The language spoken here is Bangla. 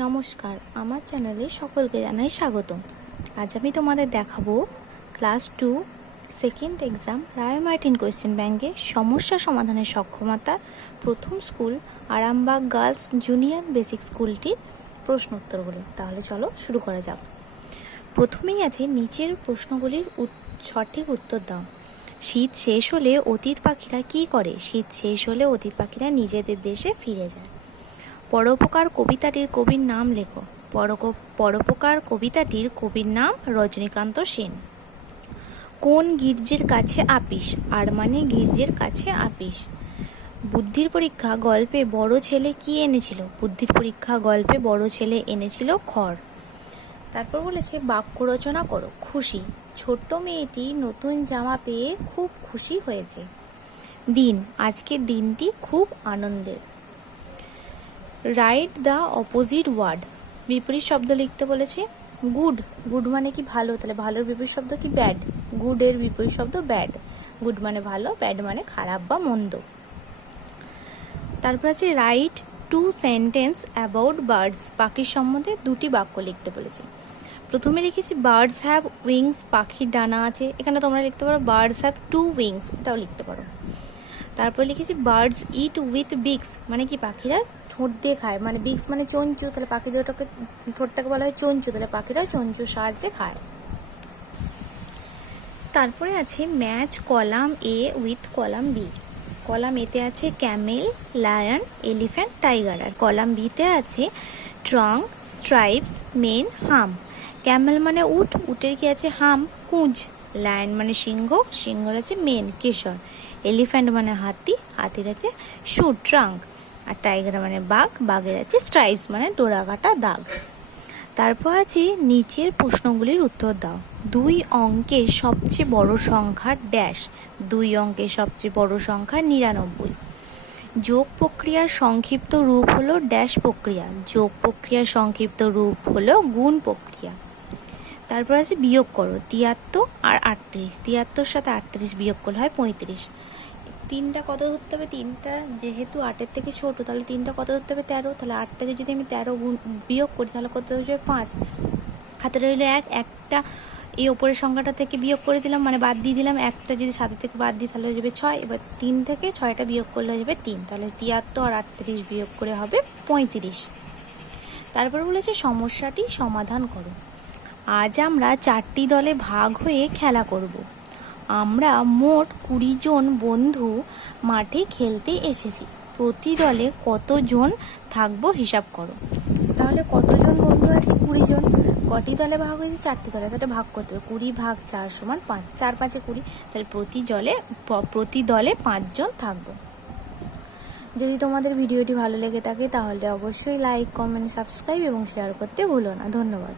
নমস্কার, আমার চ্যানেলে সকলকে জানাই স্বাগতম। আজ আমি তোমাদের দেখাবো class two, second exam, Ray Martin question ব্যাংকে সমস্যা সমাধানের সক্ষমতা, প্রথম school, Arambagh girls junior basic স্কুলটির প্রশ্ন উত্তরগুলো তাহলে চলো শুরু করা যাক। প্রথমেই আছে নিচের প্রশ্নগুলির সঠিক উত্তর দাও। শীত শেষ হলে অতীত পাখিরা কি করে? শীত শেষ হলে অতীত পাখিরা নিজেদের দেশে ফিরে যায়। পরোপকার কবিতাটির কবির নাম লেখো। পরোপকার কবিতাটির কবির নাম রজনীকান্ত সেন। কোন গির্জের কাছে আপিস? আর মানে গির্জের কাছে আপিস। বুদ্ধির পরীক্ষা গল্পে বড় ছেলে কি এনেছিল? বুদ্ধির পরীক্ষা গল্পে বড় ছেলে এনেছিল খড়। তারপর বলেছে, বাক্য রচনা করো, খুশি। ছোট্ট মেয়েটি নতুন জামা পেয়ে খুব খুশি হয়েছে। দিন, আজকের দিনটি খুব আনন্দের। রাইট দ্য অপোজিট ওয়ার্ড বিপরীত শব্দ লিখতে বলেছে গুড গুড মানে কি ভালো? তাহলে ভালোর বিপরীত শব্দ কি ব্যাড গুডের বিপরীত শব্দ ব্যাড গুড মানে ভালো ব্যাড মানে খারাপ বা মন্দ। তারপর আছে write two sentence about birds পাখির সম্বন্ধে দুটি বাক্য লিখতে বলেছে। প্রথমে লিখেছি বার্ডস হ্যাভ উইংস পাখির ডানা আছে। এখানে তোমরা লিখতে পারো বার্ডস হ্যাভ টু উইংস এটাও লিখতে পারো। তারপর লিখেছি বার্ডস ইট উইথ বিক্স মানে কি পাখিরা ঠোঁট দিয়ে খায়। মানে বিক্স মানে চঞ্চু, তাহলে পাখিদের ওটাকে ঠোঁটটাকে বলা হয় চঞ্চু, তাহলে পাখিরা চঞ্চুর সাহায্যে খায়। তারপরে আছে match column A with column B. Column এতে আছে ক্যামেল, লায়ন, এলিফ্যান্ট, টাইগার। আর কলাম বিতে আছে trunk, stripes, mane, hump. Camel মানে উট, উটের কি আছে হাম? কুঁজ। লায়ন মানে সিংহ, সিংহর আছে মেন, কেশর। এলিফ্যান্ট মানে হাতি, হাতির আছে শুট ট্রাঙ্ক। আর টাইগার মানে বাঘ, বাঘের আছে স্ট্রাইপস মানে ডোরা কাটা দাগ। তারপর আছে নিচের প্রশ্নগুলির উত্তর দাও। দুই অঙ্কের সবচেয়ে বড় সংখ্যা ড্যাশ দুই অঙ্কের সবচেয়ে বড় সংখ্যা নিরানব্বই। যোগ প্রক্রিয়ার সংক্ষিপ্ত রূপ হলো ড্যাশ প্রক্রিয়া, যোগ প্রক্রিয়ার সংক্ষিপ্ত রূপ হলো গুণ প্রক্রিয়া। তারপর আছে বিয়োগ করো, তিয়াত্তর আর আটত্রিশ, তিয়াত্তর সাথে আটত্রিশ বিয়োগ করলে হয় পঁয়ত্রিশ। তিনটা কত ধরতে হবে? তিনটা, যেহেতু আটের থেকে ছোট, তাহলে তিনটা কত ধরতে হবে? তেরো। তাহলে আট থেকে যদি আমি তেরো বিয়োগ করি, তাহলে কত হচ্ছে পাঁচ। হাতে রইল এক, একটা, এই ওপরের সংখ্যাটা থেকে বিয়োগ করে দিলাম মানে বাদ দিয়ে দিলাম, একটা যদি সাতের থেকে বাদ দিই, তাহলে হয়ে যাবে ছয়। এবার তিন থেকে ছয়টা বিয়োগ করলে হয়ে যাবে তিন। তাহলে তিয়াত্তর আর আটত্রিশ বিয়োগ করে হবে পঁয়ত্রিশ। তারপর বলেছে সমস্যাটি সমাধান করো। আজ আমরা চারটি দলে ভাগ হয়ে খেলা করব। আমরা মোট কুড়ি জন বন্ধু মাঠে খেলতে এসেছি। প্রতি দলে কতজন থাকব হিসাব করো। তাহলে কতজন বন্ধু আছে কুড়ি জন? কটি দলে ভাগ হয়েছে? চারটি দলে। তাহলে ভাগ করতে হবে। কুড়ি ভাগ চার সমান পাঁচ। চার পাঁচে কুড়ি। তাহলে প্রতি জলে প্রতি দলে পাঁচজন থাকব। যদি তোমাদের ভিডিওটি ভালো লেগে থাকে, তাহলে অবশ্যই লাইক কমেন্ট সাবস্ক্রাইব এবং শেয়ার করতে ভুলো না। ধন্যবাদ।